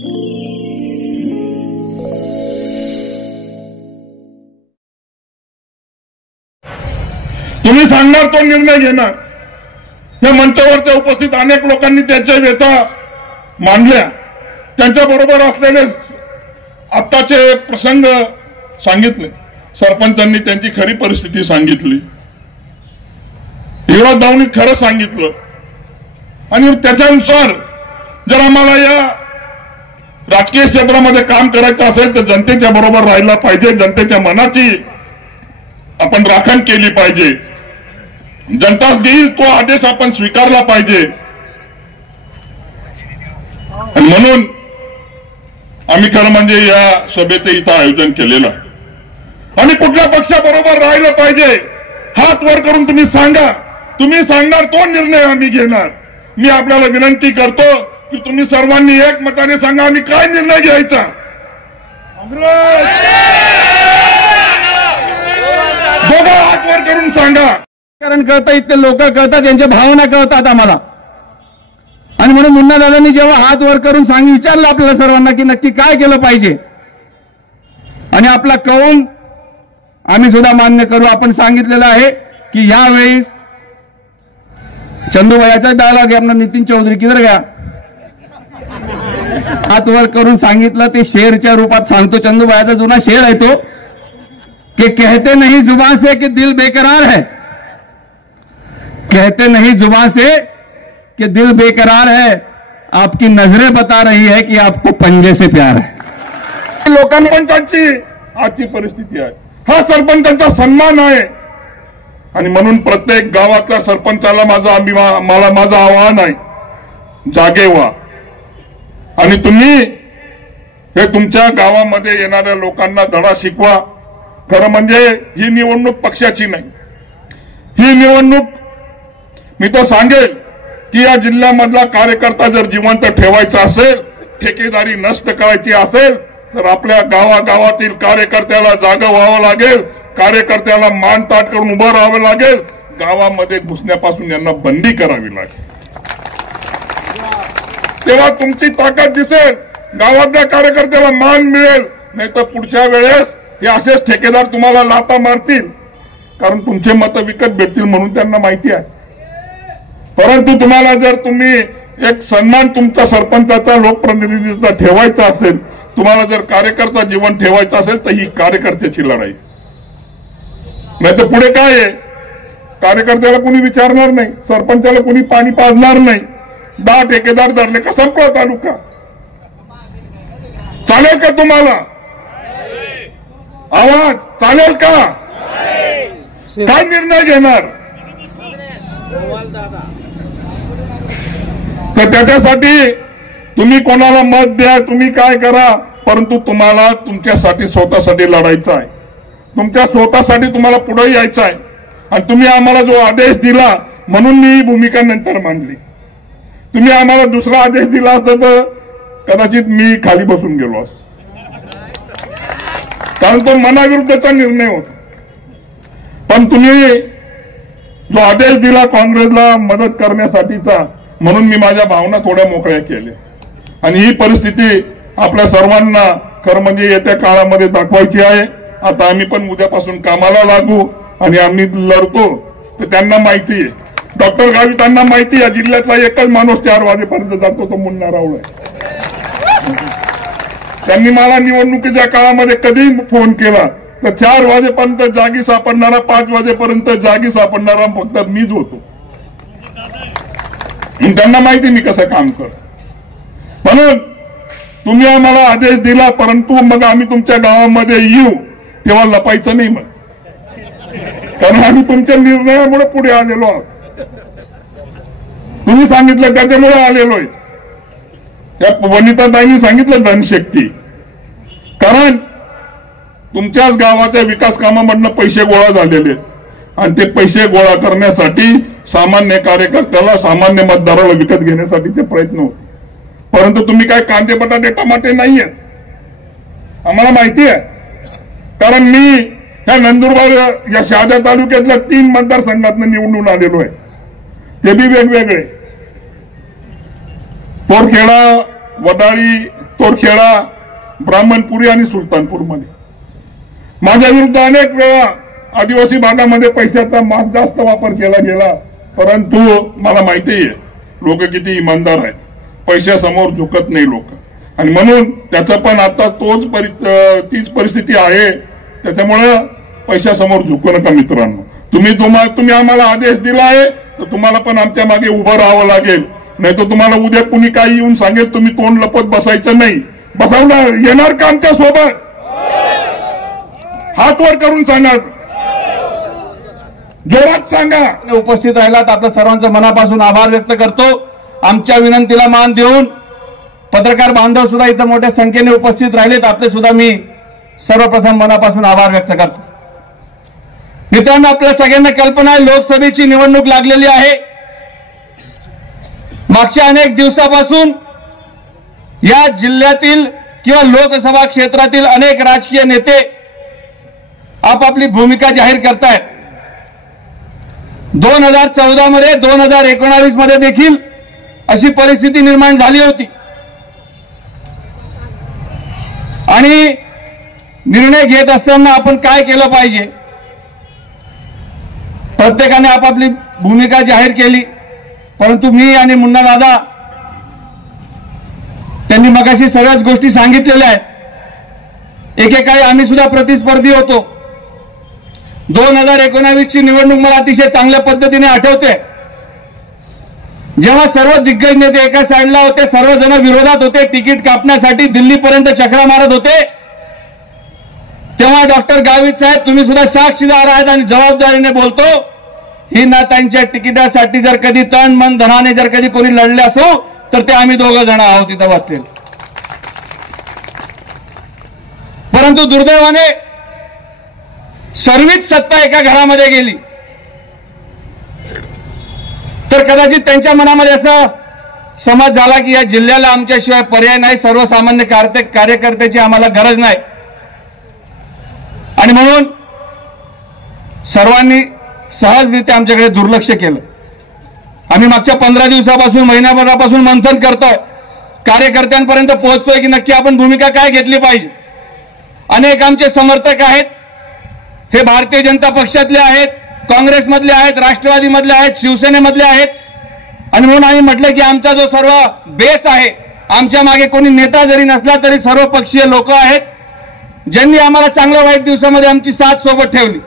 तुम्ही सांगणार तो निर्णय घेणार। या मंचावरच्या उपस्थित अनेक लोकांनी त्याच्या व्यथा मांडल्या, त्यांच्या बरोबर असलेले आत्ताचे प्रसंग सांगितले, सरपंचांनी त्यांची खरी परिस्थिती सांगितली, हिवरादांनी खरं सांगितलं। आणि त्याच्यानुसार जर आम्हाला या राजकीय क्षेत्रामध्ये काम करायचं असेल तर जनतेच्या बरोबर राहायला पाहिजे, जनतेच्या मनाची आपण राखण केली पाहिजे, जनता देईल तो आदेश आपण स्वीकारला पाहिजे। आणि म्हणून आम्ही खरं म्हणजे या सभेचं इथं आयोजन केलेलं आहे। आणि कुठल्या पक्षाबरोबर राहिलं पाहिजे हात वर करून तुम्ही सांगा, तुम्ही सांगणार तो निर्णय आम्ही घेणार। मी आपल्याला विनंती करतो की तुम्ही सर्वांनी एकमताने सांगा आम्ही काय निर्णय घ्यायचा। दोघं हात वर करून सांगा, कारण कळतं, इथले लोक कळतात, त्यांच्या भावना कळतात आम्हाला। आणि म्हणून मुन्ना दादांनी जेव्हा हात वर करून विचारलं आपल्याला सर्वांना की नक्की काय केलं पाहिजे, आणि आपला कौल आम्ही सुद्धा मान्य करू। आपण सांगितलेलं आहे की यावेळी चंदूभाईचा डायलॉग आहे आपला, नितीन चौधरी किधर गया, हात वर करून सांगितलं ते शेरच्या रूपात सांगतो। चंदूभाईचा जुना शेर आहे तो कि कहते नहीं जुबान से कि दिल बेकरार है, कहते नहीं जुबान से कि दिल बेकरार है, आपकी नजरें बता रही है कि आपको पंजे से प्यार है। लोकांची आजची परिस्थिती आहे, हा सरपंचांचा सन्मान आहे। आणि म्हणून प्रत्येक गावातल्या सरपंचाला माझं आव्हान आहे, जागे व्हा आणि तुम्ही हे तुमच्या गावामध्ये येणाऱ्या लोकांना धडा शिकवा। खरं म्हणजे ही निवडणूक पक्षाची नाही, ही निवडणूक मी तर सांगेल की या जिल्ह्यामधला कार्यकर्ता जर जिवंत ठेवायचा असेल, ठेकेदारी नष्ट करायची असेल तर आपल्या गावागावातील कार्यकर्त्याला जागा व्हावं लागेल, कार्यकर्त्याला मानताट करून उभं राहावं लागेल, गावामध्ये घुसण्यापासून यांना बंदी करावी लागेल। तेव्हा तुमची ताकद दिसेल, गावातल्या कार्यकर्त्याला मान मिळेल। नाही तर पुढच्या वेळेस हे असेच ठेकेदार तुम्हाला लाथा मारतील, कारण तुमचे मत विकत भेटतील म्हणून त्यांना माहिती आहे। परंतु तुम्हाला जर तुम्ही एक सन्मान तुमचा सरपंचाचा लोकप्रतिनिधीचा ठेवायचा असेल, तुम्हाला जर कार्यकर्ता जीवन ठेवायचं असेल तर ही कार्यकर्त्याची लढाई। नाही तर पुढे काय आहे, कार्यकर्त्याला कोणी विचारणार नाही, सरपंचाला कोणी पाणी पाजणार नाही, 10 ठेकेदार धरले का संपला तालुका। चालेल का तुम्हाला आवाज, चालेल का? काय निर्णय घेणार? तर त्याच्यासाठी तुम्ही कोणाला मत द्या, तुम्ही काय करा, परंतु तुम्हाला तुमच्यासाठी स्वतःसाठी लढायचं आहे, तुमच्या स्वतःसाठी तुम्हाला पुढे यायचं आहे। आणि तुम्ही आम्हाला जो आदेश दिला म्हणून मी ही भूमिका नंतर मांडली, तुम्ही आम्हाला दुसरा आदेश दिला असता तर कदाचित मी खाली बसून गेलो असतो, कारण तो मनाविरुद्धचा निर्णय होता। पण तुम्ही जो आदेश दिला काँग्रेसला मदत करण्यासाठीचा, म्हणून मी माझ्या भावना थोड्या मोकळ्या केल्या। आणि ही परिस्थिती आपल्या सर्वांना खरं म्हणजे येत्या काळामध्ये दाखवायची आहे। आता आम्ही पण उद्यापासून कामाला लागू आणि आम्ही लढतो। तर त्यांना माहिती आहे, डॉक्टर गावितांना माहिती आहे, जिल्ह्यातला एकच माणूस 4 वाजेपर्यंत जातो तो मुन्ना राऊळ आहे। त्यांनी मला निवडणुकीच्या काळामध्ये कधी फोन केला तर 4 वाजेपर्यंत जागी सापडणारा, 5 वाजेपर्यंत जागी सापडणारा फक्त मीच होतो। त्यांना माहिती मी कसं काम करतो। म्हणून तुम्ही आम्हाला आदेश दिला, परंतु मग आम्ही तुमच्या गावामध्ये येऊ तेव्हा लपायचं नाही, मग कारण आम्ही तुमच्या निर्णयामुळे पुढे आलेलो आहोत। तुम्ही सांगितलं त्याच्यामुळे आलेलो आहे। त्या वनिताताईंनी सांगितलं धनशक्ती, कारण तुमच्याच गावाच्या विकास कामामधनं पैसे गोळा झालेले आणि ते पैसे गोळा करण्यासाठी सामान्य कार्यकर्त्याला, सामान्य मतदाराला विकत घेण्यासाठी ते प्रयत्न होते। परंतु तुम्ही काय कांदे बटाटे टमाटे नाहीये, आम्हाला माहिती आहे, कारण मी या नंदुरबार या शहादा तालुक्यातल्या 3 मतदारसंघातून निवडून आलेलो आहे, ते बी वेगवेगळे, पोरखेडा, वडाळी, तोरखेडा, ब्राह्मणपुरी आणि सुलतानपूरमध्ये माझ्या विरुद्ध अनेक वेळा आदिवासी भागामध्ये पैशाचा जास्त वापर केला गेला, परंतु मला माहिती आहे लोक किती इमानदार आहेत, पैशासमोर झुकत नाही लोक, आणि म्हणून त्याचं पण आता तीच परिस्थिती आहे. त्याच्यामुळं पैशासमोर झुकू नका मित्रांनो. तुम्ही आम्हाला आदेश दिला आहे तर तुम्हाला पण आमच्या मागे उभं राहावं लागेल, नाही तर तुम्हाला उद्या कुणी काही येऊन सांगेल तुम्ही तोंड लपत बसायचं नाही. बसवणार येणार का आमच्या सोबत? हात वर करून सांगा, जोरात सांगा. उपस्थित राहिलात आपल्या सर्वांचं मनापासून आभार व्यक्त करतो. आमच्या विनंतीला मान देऊन पत्रकार बांधव सुद्धा इथं मोठ्या संख्येने उपस्थित राहिलेत, आपले सुद्धा मी सर्वप्रथम मनापासून आभार व्यक्त करतो. मित्रांनो, आपल्या सगळ्यांना कल्पना आहे लोकसभेची निवडणूक लागलेली आहे. मागच्या अनेक दिवसापासून या जिल्ह्यातील किंवा लोकसभा क्षेत्रातील अनेक राजकीय नेते आपापली भूमिका जाहीर करतायत. 2014 मध्ये 2019 मध्ये देखील अशी परिस्थिती निर्माण झाली होती आणि निर्णय घेत असताना आपण काय केलं पाहिजे, प्रत्येकाने आपापली भूमिका जाहीर केली. परंतु मी आणि मुन्ना दादा त्यांनी मगाशी सगळ्याच गोष्टी सांगितलेल्या आहेत. एकेकाळी आम्ही सुद्धा प्रतिस्पर्धी होतो. 2019 ची निवडणूक मला अतिशय चांगल्या पद्धतीने आठवते. जेव्हा सर्व दिग्गज नेते एका साईडला होते, सर्वजण विरोधात होते, तिकीट कापण्यासाठी दिल्लीपर्यंत चक्रा मारत होते, तेव्हा डॉक्टर गावित साहेब तुम्ही सुद्धा साक्षीदार आहेत आणि जबाबदारीने बोलतो, ही ना त्यांच्या तिकिटासाठी जर कधी तन मन धनाने जर कधी कोणी लढले असो तर ते आम्ही दोघं जण आहोत तिथं बसलेले. परंतु दुर्दैवाने सर्वच सत्ता एका घरामध्ये गेली तर कदाचित त्यांच्या मनामध्ये असा समज झाला की या जिल्ह्याला आमच्याशिवाय पर्याय नाही, सर्वसामान्य कार्यकर्त्याची आम्हाला गरज नाही, आणि म्हणून सर्वांनी सहजरित्या आमच्याकडे दुर्लक्ष केलं. आम्ही मागच्या 15 दिवसापासून महिन्याभरापासून मंथन करतोय, कार्यकर्त्यांपर्यंत पोहोचतोय की नक्की आपण भूमिका काय घेतली पाहिजे. अनेक आमचे समर्थक आहेत, हे भारतीय जनता पक्षातले आहेत, काँग्रेसमधले आहेत, राष्ट्रवादीमधले आहेत, शिवसेनेमधले आहेत, आणि म्हणून आम्ही म्हटलं की आमचा जो सर्व बेस आहे, आमच्या मागे कोणी नेता जरी नसला तरी सर्व पक्षीय लोक आहेत ज्यांनी आम्हाला चांगल्या वाईट दिवसामध्ये आमची साथ सोबत ठेवली.